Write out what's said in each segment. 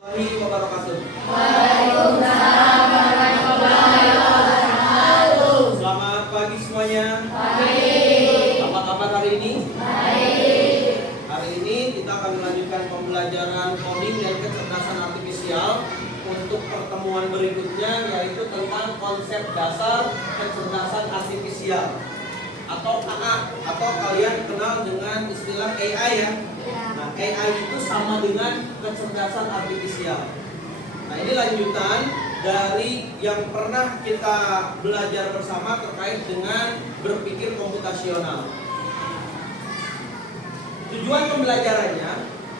Warahmatullahi wabarakatuh. Waalaikumsalam warahmatullahi wabarakatuh. Selamat pagi semuanya. Baik. Apa kabar hari ini? Baik. Hari ini kita akan melanjutkan pembelajaran coding dan kecerdasan artifisial untuk pertemuan berikutnya, yaitu tentang konsep dasar kecerdasan artifisial atau AA, atau kalian kenal dengan istilah AI ya. Nah, AI itu sama dengan kecerdasan artifisial. Nah, ini lanjutan dari yang pernah kita belajar bersama terkait dengan berpikir komputasional. Tujuan pembelajarannya,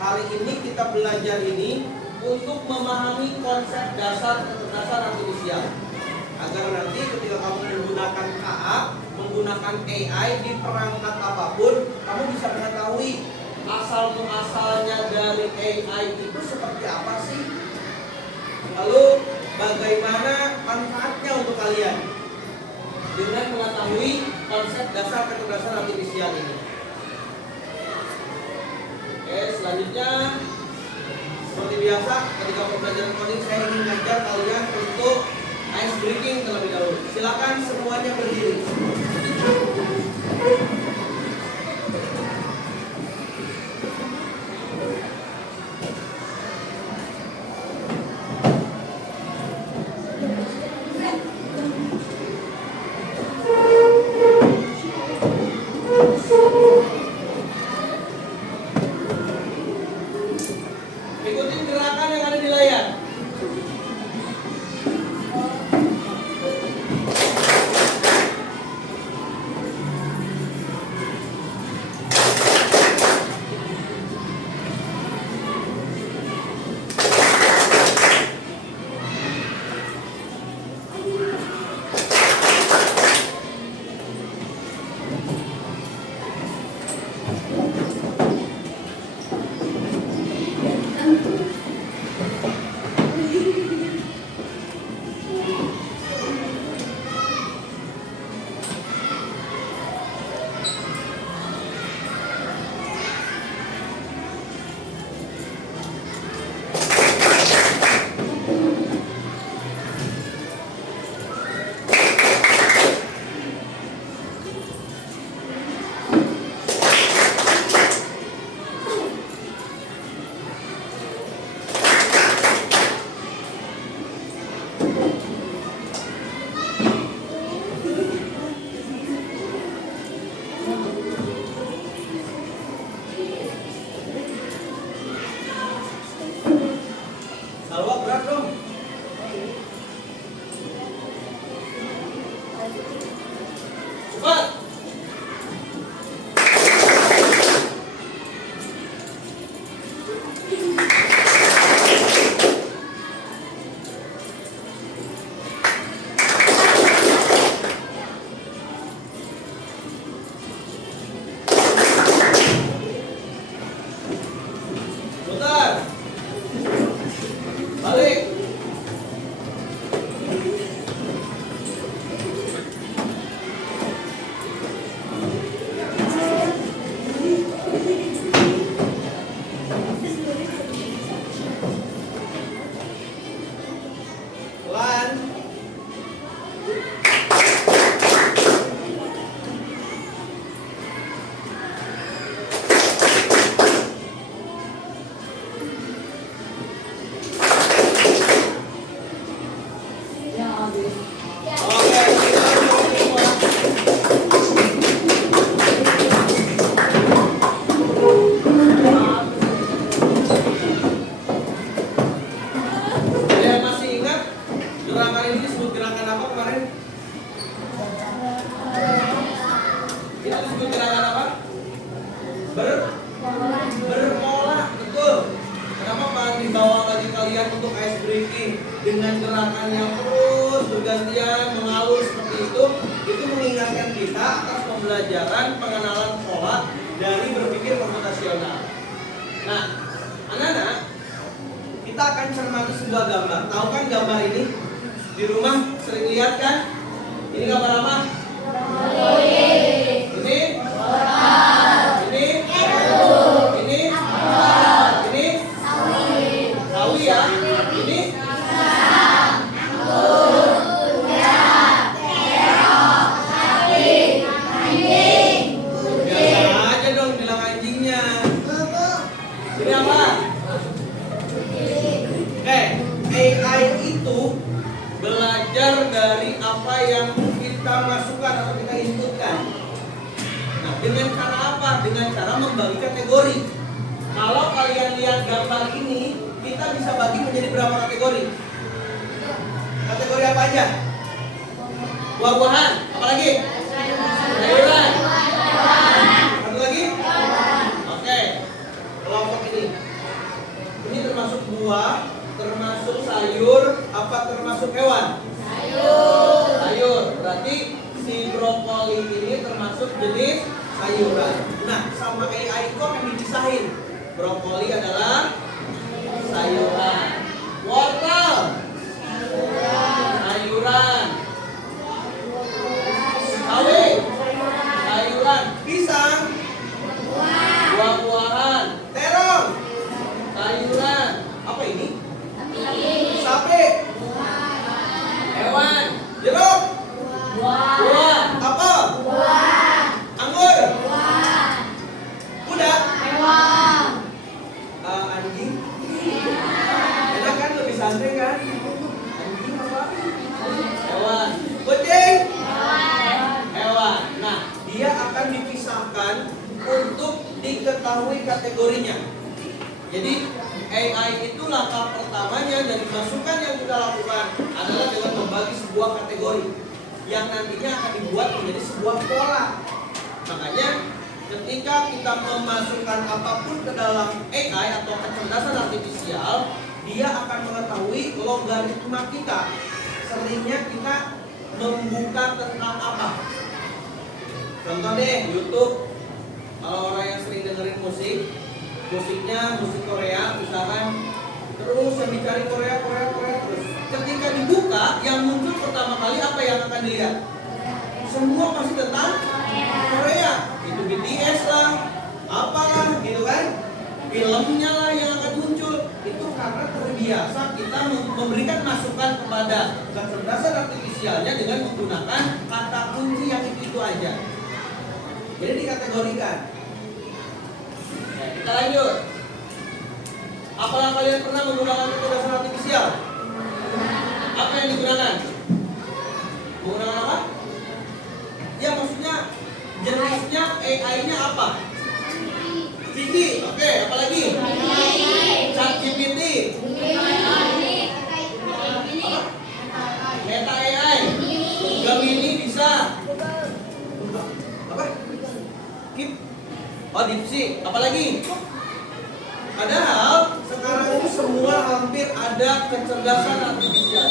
hari ini kita belajar ini untuk memahami konsep dasar kecerdasan artifisial, agar nanti ketika kamu menggunakan AA, menggunakan AI di perangkat apapun, kamu bisa mengetahui asal-muasalnya dari AI itu seperti apa sih? Lalu bagaimana manfaatnya untuk kalian dengan mengetahui konsep dasar kecerdasan artifisial ini? Oke, selanjutnya seperti biasa ketika pembelajaran coding saya ingin mengajak kalian untuk ice breaking terlebih dahulu. Silakan semuanya berdiri. Ikutin gerakan yang ada di layar. Salwa berat dong. Cepat. Putar. Balik. Pelan. Oke, kita semua. Kalian masih ingat gerakan ini disebut gerakan apa kemarin? Itu disebut gerakan apa? Berpola, betul. Kenapa Pak dibawa lagi kalian untuk ice breaking dengan gerakan yang terus bergantian mengalur seperti itu? Itu mengingatkan kita atas pembelajaran pengenalan pola dari berpikir komputasional. Nah, anak-anak, kita akan cermati sebuah gambar. Tahu kan gambar ini? Di rumah sering lihat kan? Ini gambar apa? Ini? Ini? Ini? Sawi ya? AI itu belajar dari apa yang kita masukkan atau kita inputkan. Nah, dengan cara apa? Dengan cara membagi kategori. Kalau kalian lihat gambar ini, kita bisa bagi menjadi berapa kategori? Kategori apa aja? Buah-buahan, apalagi? Sayuran. Satu lagi? Oke. Kelompok ini. Ini termasuk buah, termasuk sayur, apa termasuk hewan? Sayur. Berarti si brokoli ini termasuk jenis sayuran. Nah, sama AI itu akan dipisahin. Brokoli adalah sayuran. Wortel sayuran. Sawi sayuran. Pisang buah-buahan. Terong sayuran. Apa ini? Sapi hewan. Jeruk buah. Apel anggur. Kuda anjing. Enak kan, lebih santai kan? Anjing apa? Hewan. Kucing hewan. Nah, dia akan dipisahkan untuk diketahui kategorinya. Jadi AI itu langkah pertamanya dari masukan yang kita lakukan adalah dengan membagi sebuah kategori yang nantinya akan dibuat menjadi sebuah pola. Makanya ketika kita memasukkan apapun ke dalam AI atau kecerdasan artifisial, dia akan mengetahui logaritma kita. Seringnya kita membuka tentang apa? Contoh deh, YouTube. Kalau orang yang sering dengerin musiknya musik Korea misalkan, terus yang dicari Korea terus. Ketika dibuka, yang muncul pertama kali apa yang akan dilihat? Semua pasti tentang Korea. Itu BTS lah, apalah gitu kan? Filmnya lah yang akan muncul. Itu karena terbiasa kita memberikan masukan kepada kecerdasan artifisialnya dengan menggunakan kata kunci yang itu aja. Jadi dikategorikan. Nah, kita lanjut. Apakah kalian pernah menggunakan kecerdasan artifisial? Apa yang digunakan? Menggunakan apa? Ya, maksudnya jenisnya AI-nya apa? Cici, oke, apalagi? ChatGPT. Apa? Meta AI. Gemini bisa. Apa? Keep. Oh, DeepSeek. Apalagi? Padahal sekarang ini semua hampir ada kecerdasan artifisial.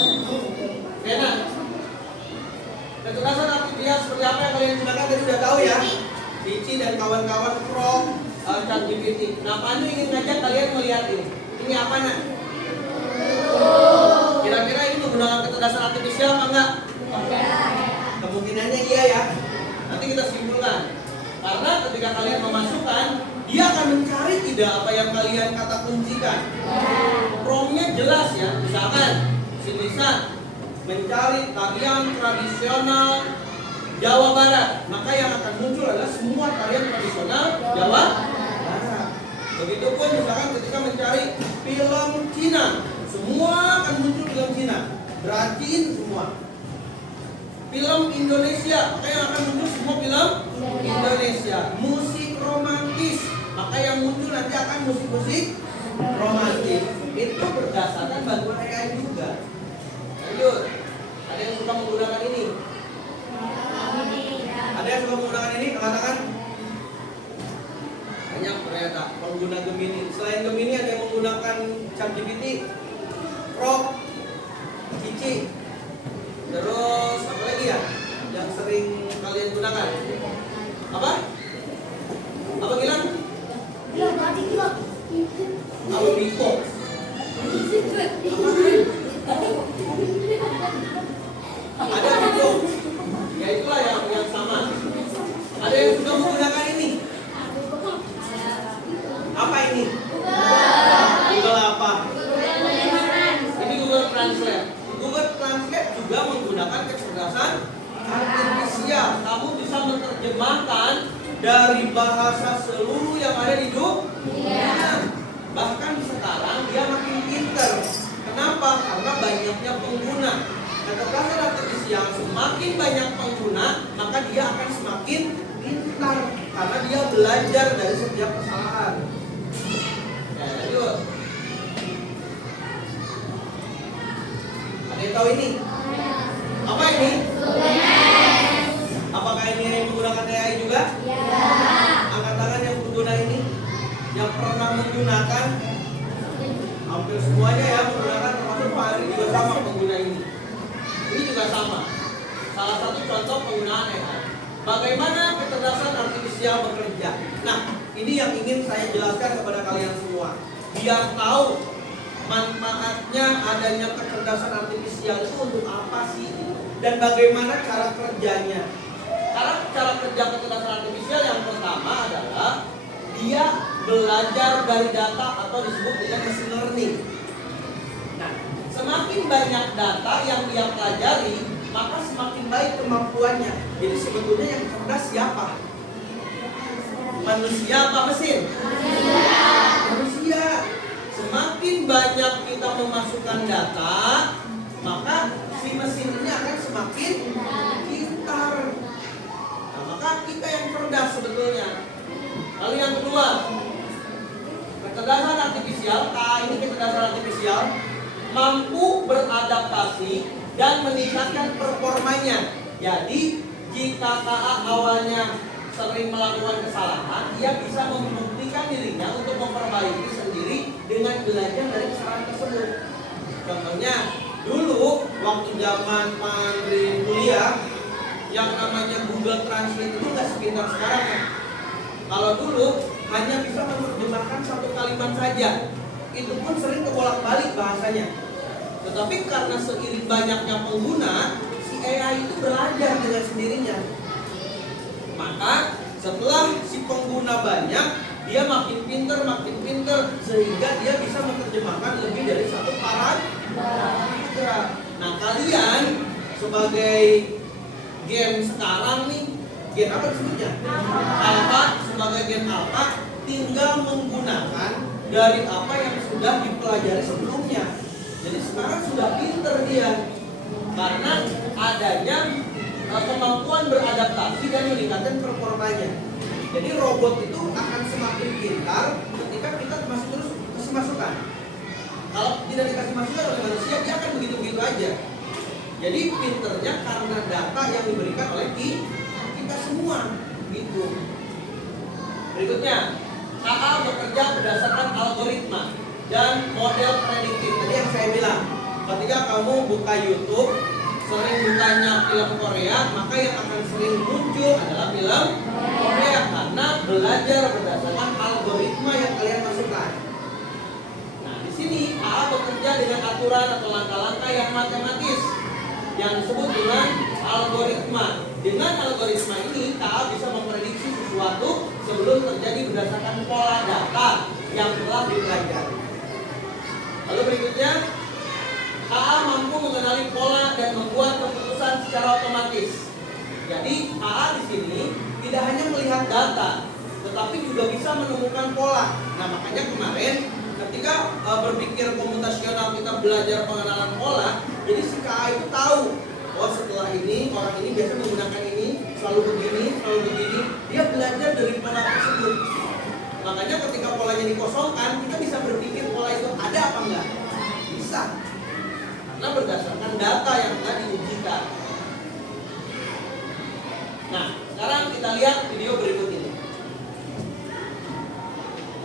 Enak. Kecerdasan artifisial seperti apa yang kalian gunakan tadi udah tahu ya. Cici dan kawan-kawan pro ChatGPT. Nah, Pandu ingin ngajak kalian melihat ini. Ini apa nak? Kira-kira ini menggunakan kecerdasan artifisial apa enggak? Kemungkinannya iya ya. Nanti kita simpulkan. Karena ketika kalian memasukkan, dia akan mencari tidak apa yang kalian kata kuncikan. Promnya jelas ya. Misalkan si Lisa mencari tarian tradisional Jawa Barat, maka yang akan muncul adalah semua tarian tradisional Jawa Barat. Begitupun misalkan ketika mencari film Cina, semua akan muncul film Cina, Brazil semua. Film Indonesia, maka yang akan muncul semua film Indonesia. Musik romantis, maka yang muncul nanti akan musik-musik romantis. Itu berdasarkan bantuan AI juga. Lanjut, ada yang suka menggunakan ini? Ada yang suka menggunakan ini? Katakan. Banyak ternyata pengguna Gemini. Selain Gemini ada yang menggunakan ChatGPT, Pro, Cici. Terus apa lagi ya yang sering kalian gunakan? Apa? Apa bilang? Apa Biko? Ada Biko. Ya itulah yang sama. Ada yang sudah menggunakan ini. Apa ini? Google apa? Ini Google Translate. Google Translate juga menggunakan kecerdasan artifisial. Kamu bisa menerjemahkan dari bahasa seluruh yang ada di dunia. Bahkan sekarang dia makin pinter. Kenapa? Karena banyaknya pengguna. Kecerdasan artifisial semakin banyak pengguna, maka dia akan semakin pintar karena dia belajar dari setiap kesalahan. Ya, lanjut. Ada yang tahu ini? Apa ini? Apakah ini menggunakan AI juga? Angkat tangan yang pengguna ini, yang pernah menggunakan. Hampir semuanya ya menggunakan, termasuk Pak Ari juga sama pengguna ini. Ini juga sama. Salah satu contoh penggunaan AI. Bagaimana kecerdasan artifisial bekerja? Nah, ini yang ingin saya jelaskan kepada kalian semua. Biar tahu manfaatnya adanya kecerdasan artifisial itu untuk apa sih? Dan bagaimana cara kerjanya? Cara kerja kecerdasan artifisial yang pertama adalah dia belajar dari data atau disebut dengan machine learning. Nah, semakin banyak data yang dia pelajari, maka semakin baik kemampuannya. Jadi sebetulnya yang cerdas siapa? Manusia apa mesin? Manusia. Semakin banyak kita memasukkan data, maka si mesin ini akan semakin pintar. Nah, maka kita yang cerdas sebetulnya. Lalu yang kedua, kecerdasan artifisial, ini kecerdasan artifisial mampu beradaptasi dan meningkatkan performanya. Jadi jika KA awalnya sering melakukan kesalahan, dia bisa membuktikan dirinya untuk memperbaiki sendiri dengan belajar dari kesalahan tersebut. Contohnya, dulu waktu zaman Pak Andri kuliah, yang namanya Google Translate itu nggak sepintar sekarang ya. Kalau dulu hanya bisa menerjemahkan satu kalimat saja, itu pun sering kebolak-balik bahasanya. Tetapi karena seiring banyaknya pengguna, si AI itu belajar dengan sendirinya. Maka setelah si pengguna banyak, dia makin pinter, sehingga dia bisa menerjemahkan lebih dari satu paragraf. Nah, kalian sebagai game sekarang nih, game apa disebutnya? Alpha, sebagai game alpha, tinggal menggunakan dari apa yang sudah dipelajari sebelumnya. Jadi sekarang sudah pinter dia, karena adanya kemampuan beradaptasi dan meningkatkan performanya. Jadi robot itu akan semakin pintar ketika kita masih terus kasih masukan. Kalau tidak dikasih masukan oleh manusia, dia akan begitu-begitu aja. Jadi pinternya karena data yang diberikan oleh kita semua, gitu. Berikutnya, KA bekerja berdasarkan algoritma dan model prediktif. Tadi yang saya bilang, ketika kamu buka YouTube, sering bukanya film Korea, maka yang akan sering muncul adalah film Korea karena belajar berdasarkan algoritma yang kalian masukkan. Nah, di sini KA bekerja dengan aturan atau langkah-langkah yang matematis yang disebut dengan algoritma. Dengan algoritma ini, KA bisa memprediksi sesuatu sebelum terjadi berdasarkan pola data yang telah dipelajari. Lalu berikutnya, KA mampu mengenali pola dan membuat keputusan secara otomatis. Jadi KA di sini tidak hanya melihat data, tetapi juga bisa menemukan pola. Nah, makanya kemarin ketika berpikir komputasional kita belajar pengenalan pola, jadi si KA itu tahu, oh setelah ini orang ini biasa menggunakan ini, selalu begini. Dia belajar dari pola tersebut. Makanya ketika polanya dikosongkan, kita bisa berpikir pola itu ada apa enggak? Bisa. Karena berdasarkan data yang telah diujikan. Nah, sekarang kita lihat video berikut ini.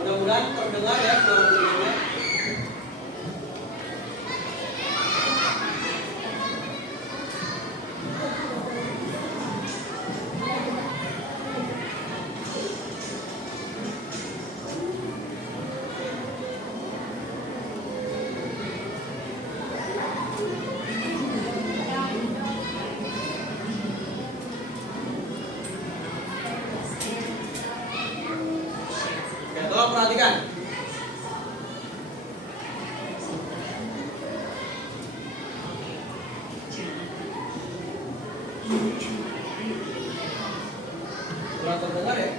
Mudah-mudahan terdengar ya suara videonya. Tolong perhatikan. Kurang terdengar ya?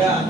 Ya.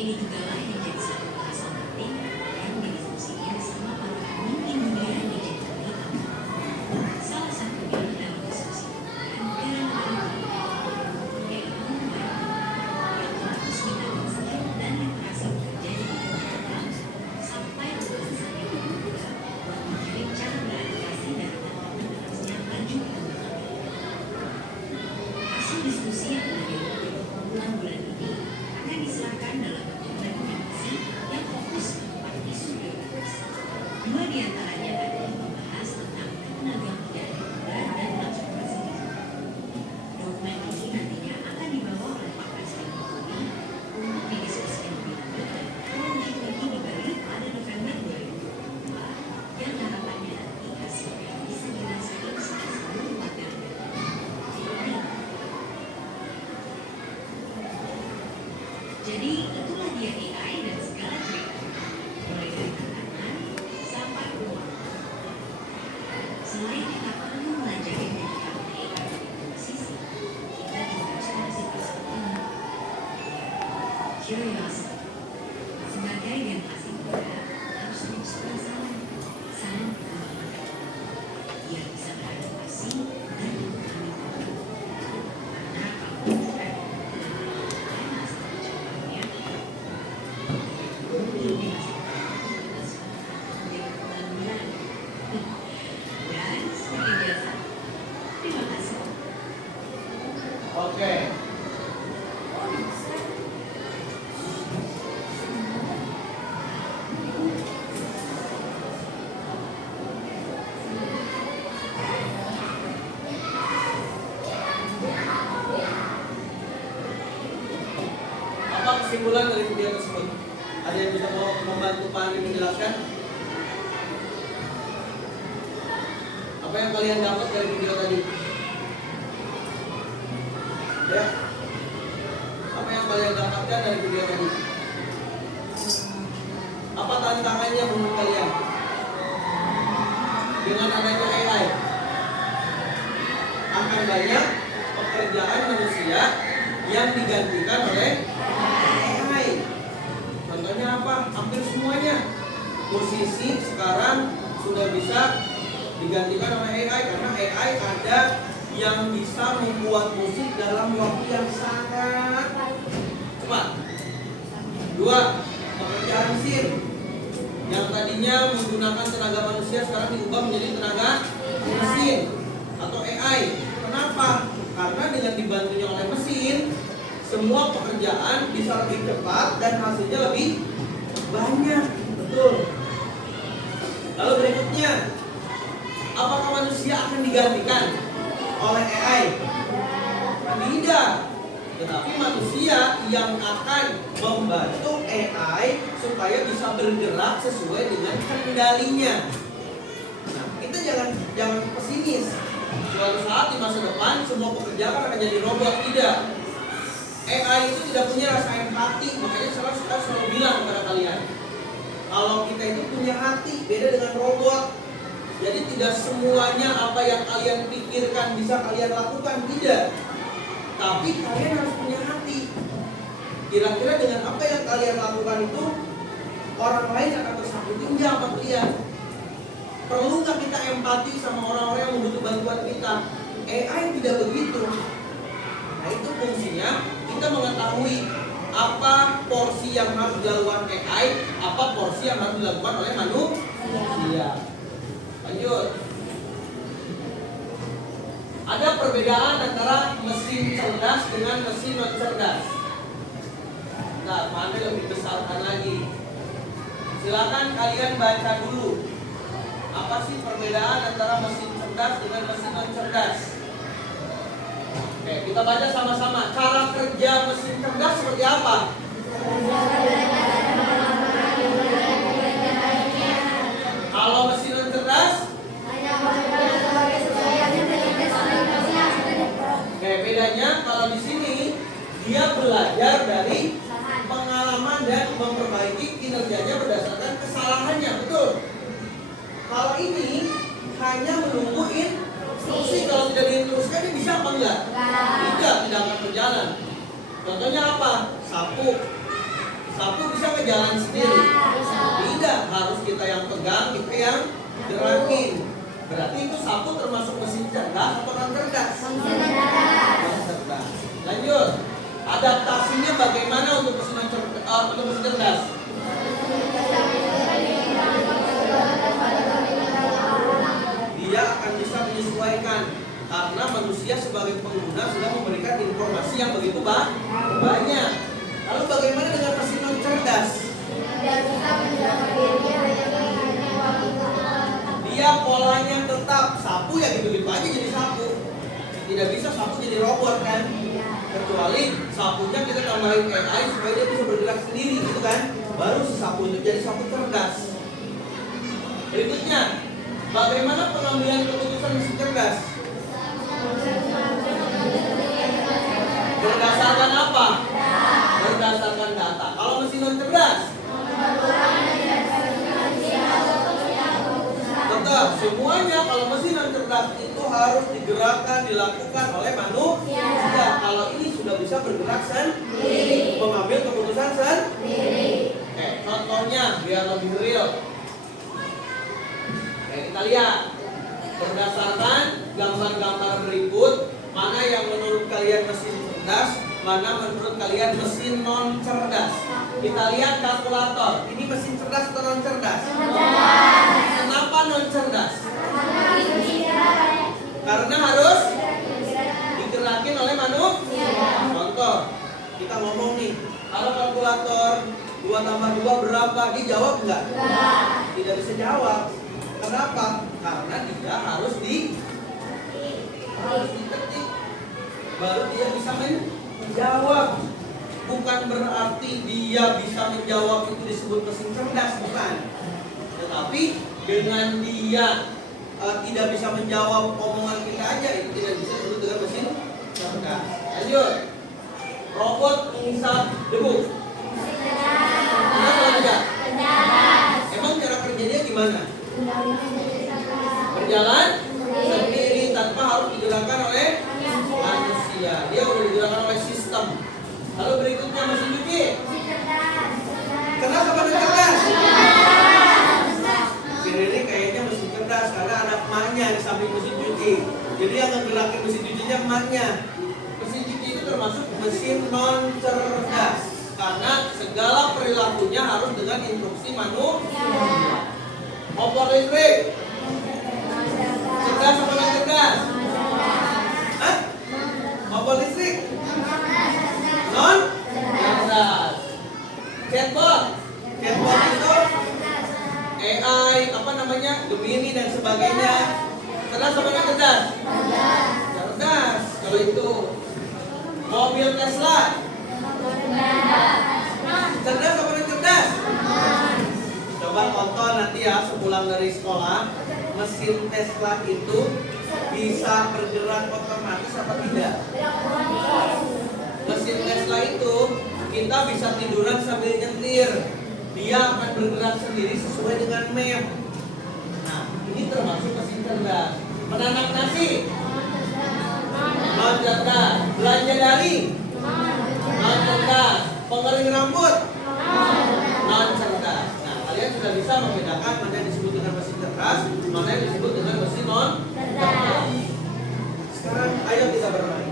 Ini juga lah yang jadi satu bahasan penting yang didiskusikan sama para pemimpin dunia digital itu. Salah satunya dalam diskusi negara-negara yaitu yang terus minat skill dan literasi bekerja di bidang digital sampai berbahasan yang juga menjadi cara beradaptasi dan teknologi yang maju dan berkembang. Hasil diskusi yang telah dilakukan bulan-bulan ini akan diserahkan dalam rekomendasi yang fokus pada isu prioritas. Dua di antaranya adalah membahas tentang tenaga kerja dan transportasi digital. Dokumen ini nantinya akan dibawa oleh Pak Presiden Jokowi untuk didiskusikan lebih lanjut dan lanjut lagi di Bali pada November 2022 yang harapannya nanti hasilnya bisa dirasakan oleh seluruh warga negara. Jadi itulah dia AI dan segala cerita, mulai dari tantangan sampai peluang. Selain kita perlu belajar etika AI dari sisi, kita juga harus bersifat ini. Curiosity sebagai generasi muda harus terus penasaran, saling berkembang, biar bisa beradaptasi dan memahami dunia. Karena kalau kita Oke. Apa kesimpulan dari video tersebut? Ada yang bisa membantu Pak Andri menjelaskan? Apa yang kalian dapat dari video tadi? Ya. Apa yang kalian dapatkan dari video tadi? Apa tantangannya menurut kalian? Dengan adanya AI akan banyak pekerjaan manusia yang digantikan oleh AI. Contohnya apa? Hampir semuanya. Musisi sekarang sudah bisa digantikan oleh AI karena AI ada yang bisa membuat musik dalam waktu yang sangat cepat. Dua, pekerjaan mesin yang tadinya menggunakan tenaga manusia sekarang diubah menjadi tenaga mesin atau AI. Kenapa? Karena dengan dibantunya oleh mesin, semua pekerjaan bisa lebih cepat dan hasilnya lebih banyak. Betul. Lalu berikutnya, apakah manusia akan digantikan oleh AI? Tidak. Tetapi manusia yang akan membantu AI supaya bisa bergerak sesuai dengan kendalinya. Nah, kita jangan pesimis. Suatu saat di masa depan semua pekerjaan akan jadi robot. Tidak. AI itu tidak punya rasa empati. Makanya saya selalu bilang kepada kalian, kalau kita itu punya hati, beda dengan robot. Jadi tidak semuanya apa yang kalian pikirkan bisa kalian lakukan, tidak. Tapi kalian harus punya hati. Kira-kira dengan apa yang kalian lakukan itu orang lain akan tersakiti enggak sama kalian? Perlu nggak kita empati sama orang-orang yang membutuhkan bantuan kita? AI tidak begitu. Nah itu fungsinya kita mengetahui apa porsi yang harus dilakukan AI, apa porsi yang harus dilakukan oleh manusia. Lanjut. Ada perbedaan antara mesin cerdas dengan mesin non cerdas. Nah, mana lebih besarkan lagi. Silakan kalian baca dulu. Apa sih perbedaan antara mesin cerdas dengan mesin non cerdas? Oke, kita baca sama-sama. Cara kerja mesin cerdas seperti apa? Kalau mesin non cerdas? Oke, bedanya kalau di sini dia belajar dari pengalaman dan memperbaiki kinerjanya berdasarkan kesalahannya, betul? Kalau ini hanya menunggu instruksi, kalau tidak diinstruksikan dia bisa apa enggak? Tidak akan berjalan. Contohnya apa? Sapu bisa ke jalan sendiri? Tidak, harus kita yang pegang, kita yang gerakin. Berarti itu sapu termasuk mesin cerdas atau non cerdas? Cerdas. Lanjut. Adaptasinya bagaimana untuk mesin cerdas? Dia akan bisa menyesuaikan karena manusia sebagai pengguna sudah memberikan informasi yang begitu banyak. Lalu bagaimana dengan mesin non cerdas? Dia polanya tetap sapu ya gitu-gitu aja jadi sapu. Tidak bisa sapu jadi robot kan? Kecuali sapunya kita tambahin AI supaya dia bisa bergerak sendiri gitu kan? Baru si sapu itu jadi sapu cerdas. Berikutnya, bagaimana pengambilan keputusan mesin cerdas? Berdasarkan apa? Berdasarkan data. Kalau mesin non cerdas? Tetap semuanya kalau mesin non cerdas itu harus digerakkan, dilakukan oleh manusia. Kalau ini sudah bisa bergerak sendiri, mengambil keputusan sendiri. Oke, contohnya biar lebih real. Oke, kita lihat berdasarkan gambar-gambar berikut mana yang menurut kalian mesin cerdas, mana menurut kalian mesin non cerdas. Kita lihat kalkulator. Ini mesin cerdas atau non cerdas? Kenapa non cerdas? Karena harus digerakin oleh manusia. Contoh, kita ngomong nih, kalau kalkulator 2 tambah 2 berapa? Dia jawab enggak? Tidak bisa jawab. Kenapa? Karena dia harus diketik. Baru dia bisa menjawab. Bukan berarti dia bisa menjawab itu disebut mesin cerdas, bukan. Tetapi dengan dia tidak bisa menjawab omongan kita aja, itu tidak bisa disebut dengan mesin cerdas. Lanjut. Robot menghisap debu. Kenapa tidak? Emang cara kerjanya gimana? Berjalan sendiri tanpa harus digerakkan oleh manusia. Dia udah digerakkan oleh sistem. Lalu berikutnya mesin cuci. Kenapa mesin cerdas? Ini kayaknya mesin cerdas karena ada emaknya di samping mesin cuci. Jadi yang ngegerakin mesin cucinya emaknya. Mesin cuci itu termasuk mesin non cerdas karena segala perilakunya harus dengan instruksi manusia. Kompor listrik. Cerdas apa non cerdas? Hah? Kompor listrik? Non cerdas. Chatbot itu AI apa namanya? Gemini dan sebagainya. Cerdas apa non cerdas? Cerdas. Kalau itu mobil Tesla. Cerdas apa non cerdas? Coba tonton nanti ya sepulang dari sekolah, mesin Tesla itu bisa bergerak otomatis apa tidak? Mesin Tesla itu kita bisa tiduran sambil nyetir, dia akan bergerak sendiri sesuai dengan map. Nah, ini termasuk mesin cerdas. Menanam nasi, non cerdas. Belanja daring, non cerdas. Pengering rambut, non cerdas. Kalian sudah bisa membedakan mana yang disebut dengan mesin cerdas, mana yang disebut dengan mesin non cerdas. Sekarang ayo kita bermain.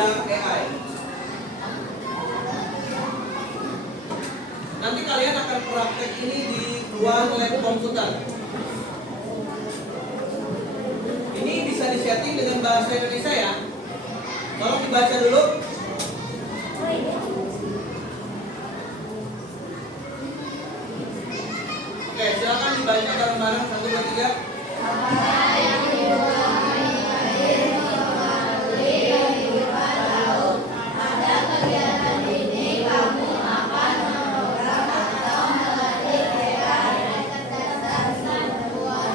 ada AI. Nanti kalian akan praktek ini di ruang lab komputer. Ini bisa disetting dengan bahasa Indonesia ya. Tolong dibaca dulu. Oke, silakan dibaca bareng-bareng 1, 2, 3.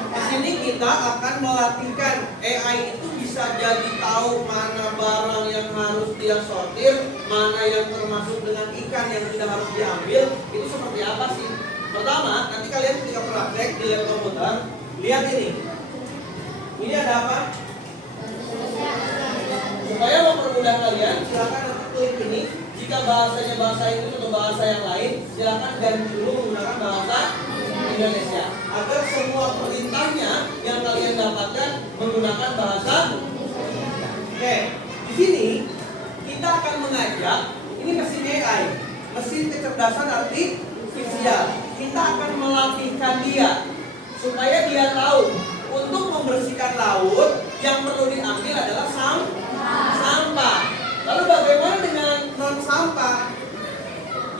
Di sini kita akan melatihkan AI itu bisa jadi tahu mana barang yang harus dia sortir, mana yang termasuk dengan ikan yang tidak harus diambil. Itu seperti apa sih? Pertama, nanti kalian ketika praktek di lab komputer, lihat ini. Ini ada apa? Supaya mempermudah kalian, silakan nanti klik ini. Jika bahasanya bahasa Inggris atau bahasa yang lain, silakan ganti dulu menggunakan bahasa Indonesia. Agar semua perintahnya yang kalian dapatkan menggunakan bahasa. Oke, di sini kita akan mengajak. Ini mesin AI, mesin kecerdasan artifisial. Kita akan melatihkan dia supaya dia tahu untuk membersihkan laut yang perlu diambil adalah sampah. Lalu bagaimana dengan non sampah?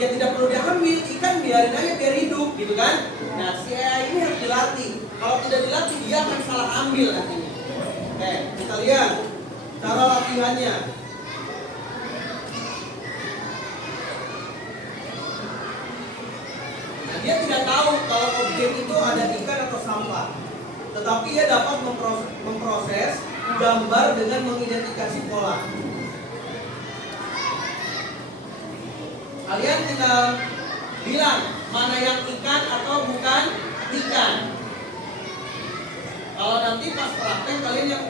Ya tidak perlu diambil, ikan biarin aja biar hidup gitu kan. Nah si AI ini harus dilatih. Kalau tidak dilatih dia akan salah ambil nantinya. Oke, kita lihat cara latihannya. Nah, dia tidak tahu kalau objek itu ada ikan atau sampah. Tetapi dia dapat memproses gambar dengan mengidentifikasi pola. Kalian tinggal bilang mana yang ikan atau bukan ikan. Kalau nanti pas praktek kalian yang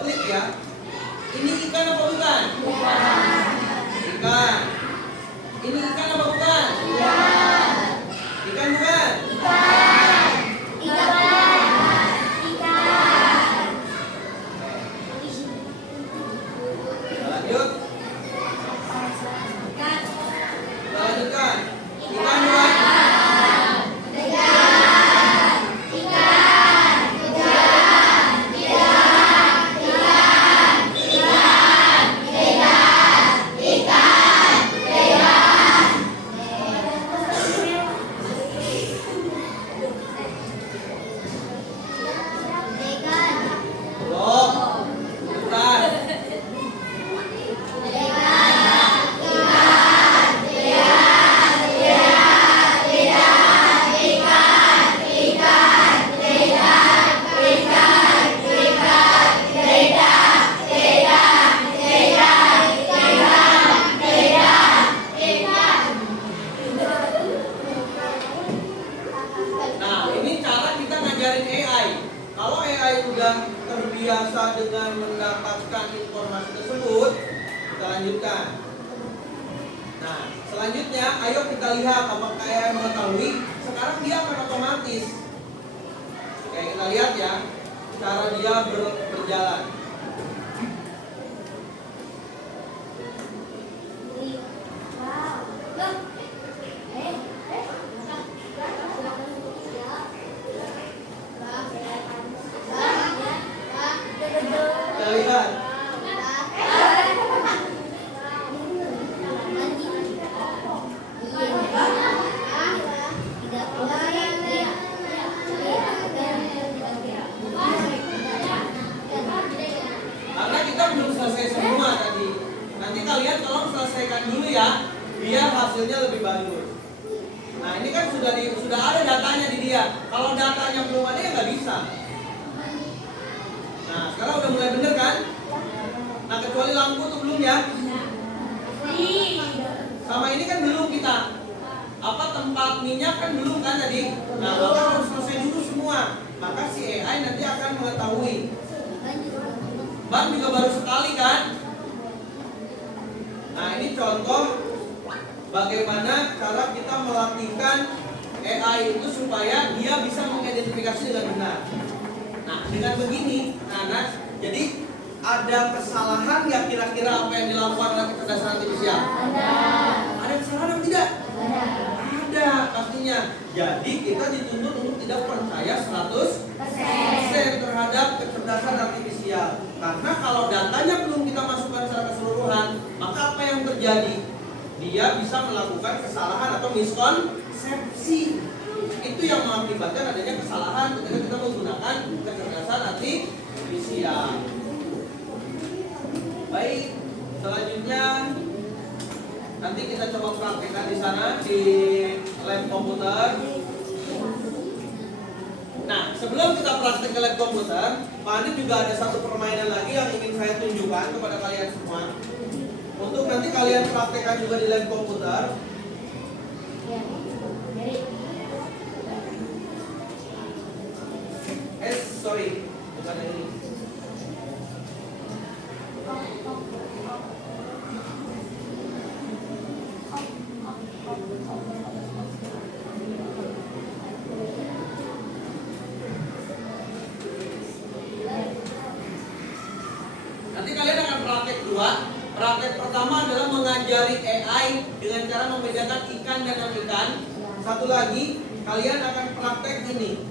klik ya. Ini ikan apa bukan? Ikan. Ini ikan apa bukan? Ikan bukan? Lanjut. Lanjutkan. Ikan bukan? Belum. Bukan. Nah, ini cara kita ngajarin AI. Kalau AI udah terbiasa dengan mendapatkan informasi tersebut, kita lanjutkan. Nah, selanjutnya, ayo kita lihat apakah AI mengetahui. Sekarang dia akan otomatis. Oke, kita lihat ya, cara dia berjalan. Kita lihat. Karena kita belum selesai semua tadi. Nanti kalian tolong selesaikan dulu ya, biar hasilnya lebih bagus. Nah ini kan sudah ada datanya di dia. Kalau datanya belum ada ya nggak bisa. Nah sekarang udah mulai bener kan? Nah kecuali lampu tuh belum ya. Sama ini kan belum kita. Apa tempat minyak kan belum kan tadi. Nah maka harus selesai dulu semua. Maka si AI nanti akan mengetahui. Ban juga baru sekali kan. Nah ini contoh bagaimana cara kita melatihkan AI itu supaya dia bisa mengidentifikasi dengan benar. Nah dengan begini, jadi ada kesalahan nggak kira-kira apa yang dilakukan oleh kecerdasan artifisial? Ada kesalahan atau tidak? Ada pastinya. Jadi kita dituntut untuk tidak percaya 100% terhadap kecerdasan artifisial. Karena kalau datanya belum kita masukkan secara keseluruhan, maka apa yang terjadi? Dia bisa melakukan kesalahan atau miskonsepsi. Itu yang mengakibatkan adanya kesalahan ketika kita menggunakan kecerdasan artifisial. Baik, selanjutnya nanti kita coba praktekkan di sana di lab komputer. Nah, sebelum kita praktek ke lab komputer, Pak Andi juga ada satu permainan lagi yang ingin saya tunjukkan kepada kalian semua. Untuk nanti kalian praktekkan juga di lab komputer. Sorry, bukan yang ini. Nanti kalian akan praktek dua. Praktek pertama adalah mengajari AI dengan cara membedakan ikan dan non-ikan. Satu lagi, kalian akan praktek ini.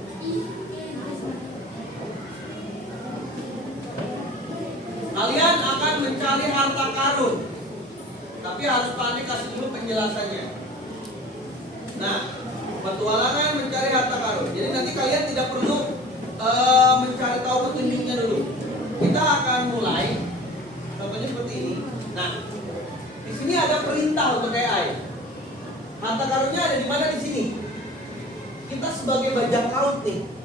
Kalian akan mencari harta karun. Tapi harus Pak Andi kasih dulu penjelasannya. Nah, petualangan mencari harta karun. Jadi nanti kalian tidak perlu mencari tahu petunjuknya dulu. Kita akan mulai. Contohnya seperti ini. Nah, di sini ada perintah untuk AI. Harta karunnya ada di mana di sini? Kita sebagai bajak laut nih.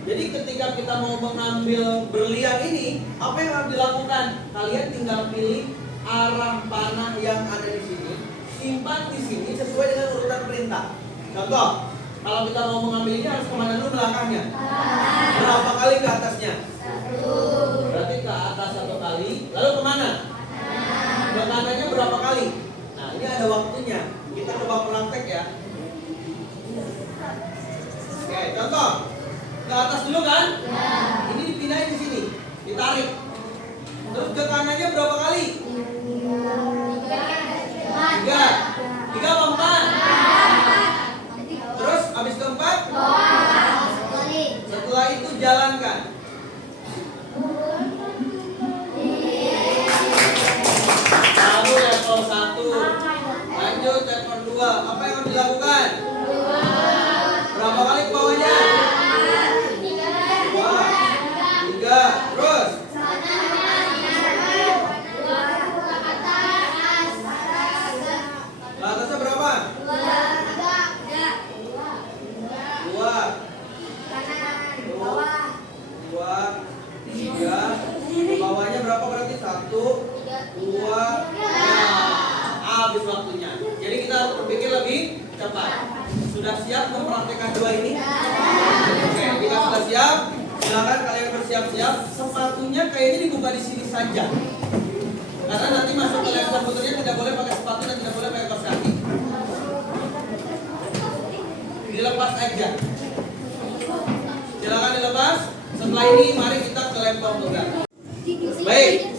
Jadi ketika kita mau mengambil berlian ini, apa yang harus dilakukan? Kalian tinggal pilih arah panah yang ada di sini, simpan di sini sesuai dengan urutan perintah. Contoh, kalau kita mau mengambil ini harus kemana dulu belakangnya? Berapa kali ke atasnya? Berarti ke atas 1 kali, lalu kemana? Ke kanannya berapa kali? Nah, ini ada waktunya. Kita coba praktek ya. Oke, contoh. Ke atas dulu kan? Ini dipindahin di sini, ditarik. Terus ke kanannya berapa kali? 3. 3 apa 4? Terus habis keempat? Setelah itu jalankan. Lalu level 1. Lanjut level 2. Apa yang harus dilakukan? Berapa kali ke bawahnya? 3. Terus? Ke atasnya berapa? 2. 3. Ke bawahnya berapa berarti? 1, 2, 3. Habis waktunya. Jadi kita harus berpikir lebih cepat. Sudah siap mempraktekkan 2 ini? Oke, kita sudah siap. Silakan kalian bersiap-siap. Sepatunya kayaknya dibuka di sini saja. Karena nanti masuk ke lab komputernya tidak boleh pakai sepatu dan tidak boleh pakai kaos kaki. Dilepas aja. Silakan dilepas. Setelah ini mari kita ke lab komputer. Baik.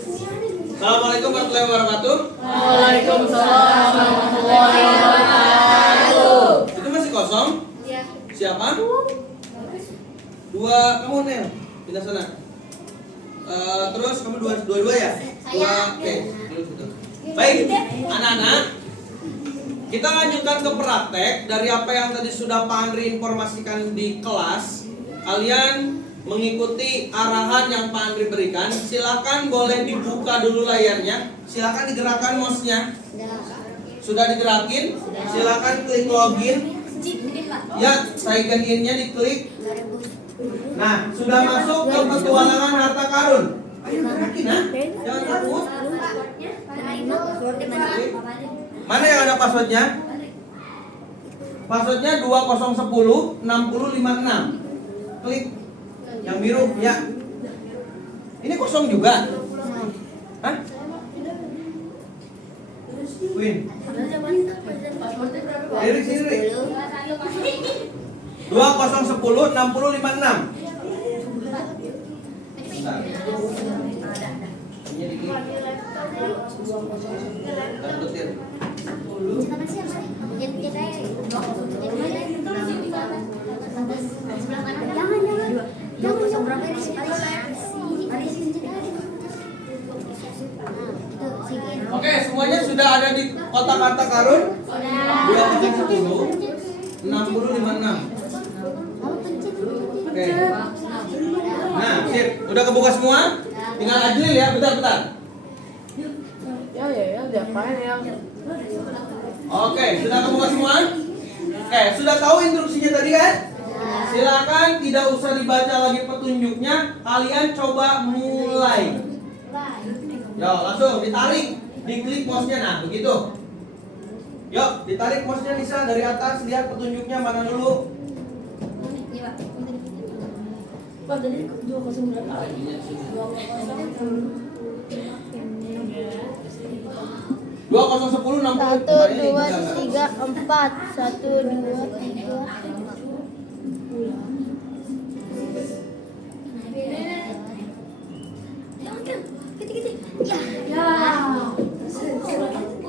Assalamualaikum warahmatullahi wabarakatuh. Waalaikumsalam warahmatullahi wabarakatuh. Itu masih kosong? Iya. Siapa? 2, kamu Nel, pindah sana. Terus kamu dua ya? 2, oke. Baik, anak-anak, kita lanjutkan ke praktek. Dari apa yang tadi sudah Pak Andri informasikan di kelas, kalian mengikuti arahan yang Pak Andri berikan. Silakan boleh dibuka dulu layarnya. Silakan digerakkan mouse-nya. Sudah digerakin? Silakan klik login. Ya, sign in-nya diklik. Nah, sudah masuk ke petualangan harta karun. Ayo gerakin ya. Jangan takut. Mana yang ada passwordnya? Passwordnya 2010 6056. Klik yang biru ya. Ini kosong juga. Hah? Win. Lirik sini, Rik. 2010 6056. Bentar. Dan butir. Oke, semuanya sudah ada di kotak kata karun? 2 10 60 56. Oke. Nah, sip. Udah kebuka semua? Tinggal ajlil ya, bentar. Ya, diapain ya? Oke, sudah kebuka semua? Oke, sudah tahu instruksinya tadi kan? Silakan tidak usah dibaca lagi petunjuknya, kalian coba mulai. Yo, langsung ditarik, diklik mouse-nya, nah begitu. Yuk, ditarik mouse-nya Nisa dari atas, lihat petunjuknya mana dulu. Pak, tadi 209. 2010 60. 1, 2, 3, 4. 1, 2, 3.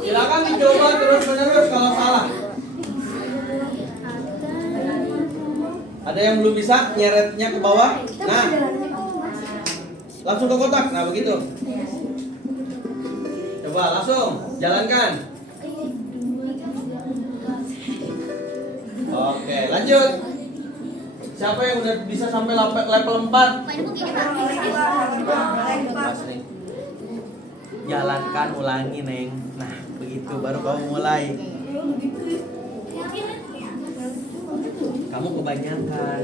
Silakan dicoba terus-menerus kalau salah. Ada yang belum bisa nyeretnya ke bawah? Nah, langsung ke kotak. Nah, begitu. Coba langsung jalankan. Oke, lanjut. Siapa yang udah bisa sampai level 4? Jalankan, ulangi, Neng. Nah, begitu baru kamu mulai. Kamu kebanyakan.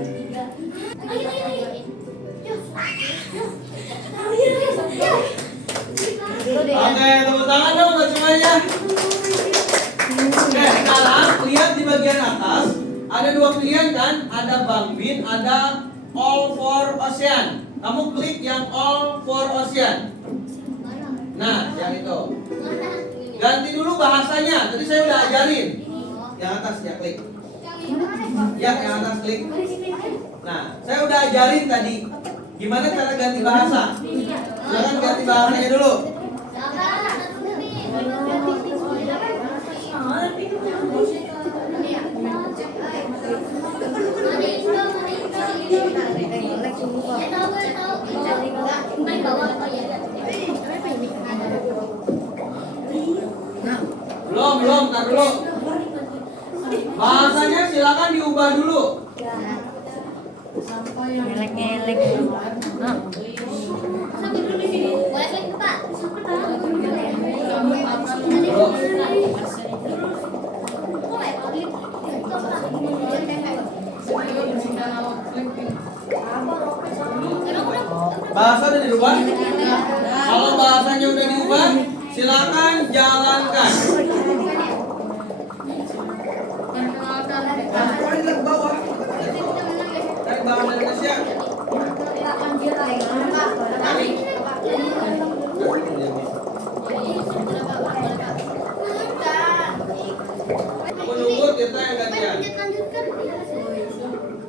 Oke, tepuk tangan dong buat semuanya. Oke, sekarang lihat di bagian atas ada 2 pilihan kan? Ada Bang Bin, ada All for Ocean. Kamu klik yang All for Ocean. Nah, yang itu. Ganti dulu bahasanya. Tadi saya udah ajarin. Yang atas ya klik. Ya, yang atas klik. Nah, saya udah ajarin tadi gimana cara ganti bahasa. Silakan ganti bahasanya dulu. Belum, tar dulu. Bahasanya silakan diubah dulu. Ngelek-ngelek. Bahasa udah dirubah? Kalau bahasanya udah diubah, silakan jalankan. Dari bawah. Dari bawah Indonesia. Menunggu kita yang gantian.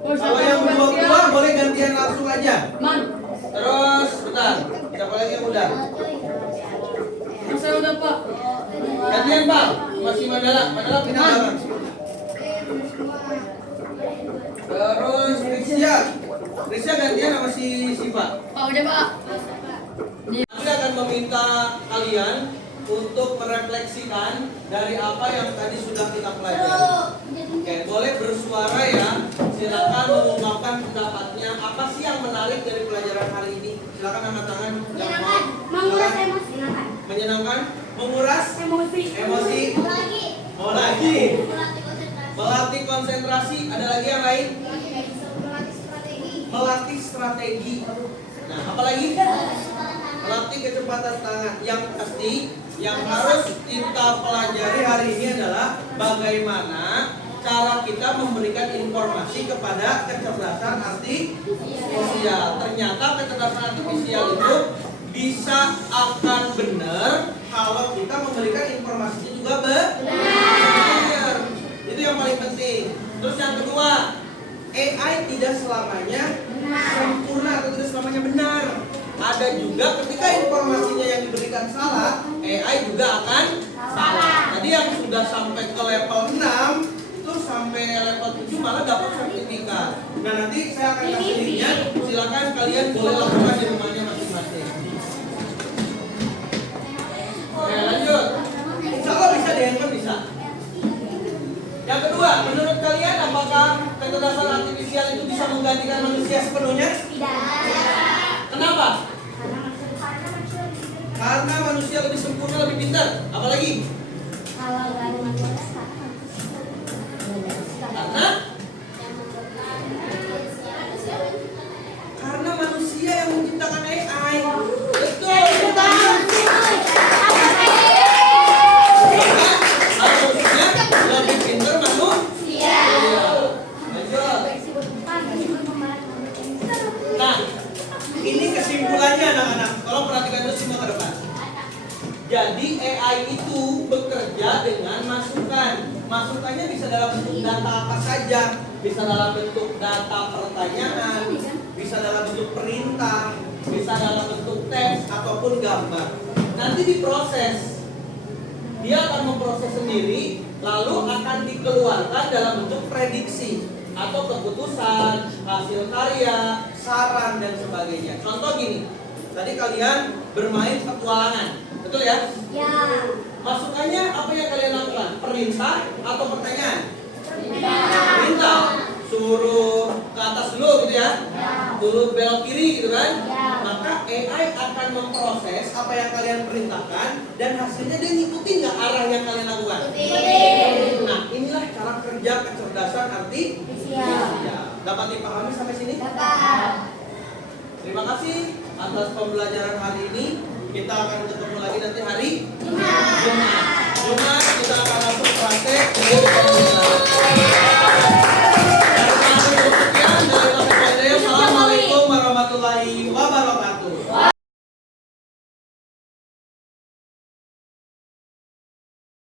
Kalau yang berdua boleh gantian langsung aja. Terus, bentar. Siapa lagi yang udah? Saya udah, Pak. Gantian, Pak. Masih Mandala pindah belakang. Terus Risya gantian sama si Siva. Pak, udah, Pak. Saya akan meminta kalian untuk merefleksikan dari apa yang tadi sudah kita pelajari. Oke, boleh bersuara ya. Silakan mengungkapkan pendapatnya. Apa sih yang menarik dari pelajaran hari ini? Silakan angkat tangan. Menyenangkan. Menguras emosi. Menyenangkan. Menguras emosi. Mau lagi. Melatih konsentrasi. Ada lagi yang lain? Melatih strategi. Nah, apa lagi? Melatih kecepatan tangan. Yang pasti yang harus kita pelajari hari ini adalah bagaimana cara kita memberikan informasi kepada kecerdasan artifisial. Ternyata kecerdasan artifisial itu bisa akan benar kalau kita memberikan informasinya juga benar. Itu yang paling penting. Terus yang kedua, AI tidak selamanya sempurna atau tidak selamanya benar. ada juga ketika informasinya yang diberikan salah, AI juga akan salah. Tadi yang sudah sampai ke level 6 itu sampai level 7 malah dapat sertifikat. Nah, nanti saya akan kasih linknya. Silakan kalian boleh lakukan di rumahnya masing-masing. Oke, lanjut. Insya Allah bisa di handphone bisa. Yang kedua, menurut kalian apakah kecerdasan artifisial itu bisa menggantikan manusia sepenuhnya? Tidak. Kenapa? Karena manusia lebih sempurna, lebih pintar. Apalagi? Kalau nggak ada manusia Karena manusia yang menciptakan AI. Betul. Manusia lebih pintar manusia. Lanjut. Nah, ini kesimpulannya anak-anak. Tolong perhatikan dulu semua ke depan. Jadi AI itu bekerja dengan masukan. Masukannya bisa dalam bentuk data apa saja. Bisa dalam bentuk data pertanyaan, bisa dalam bentuk perintah, bisa dalam bentuk teks ataupun gambar. Nanti diproses. Dia akan memproses sendiri, lalu akan dikeluarkan dalam bentuk prediksi atau keputusan, hasil karya, saran dan sebagainya. Contoh gini, tadi kalian bermain petualangan, betul ya? Ya. Masukannya apa yang kalian lakukan? Perintah atau pertanyaan? Perintah. Suruh ke atas dulu gitu ya? Dulu belok kiri gitu kan? Maka AI akan memproses apa yang kalian perintahkan dan hasilnya dia ngikutin nggak arah yang kalian lakukan? Nah, inilah cara kerja kecerdasan artifisial. Dapat dipahami sampai sini? Terima kasih atas pembelajaran hari ini. Kita akan ketemu lagi nanti hari Jumat. Jumat kita akan langsung praktek.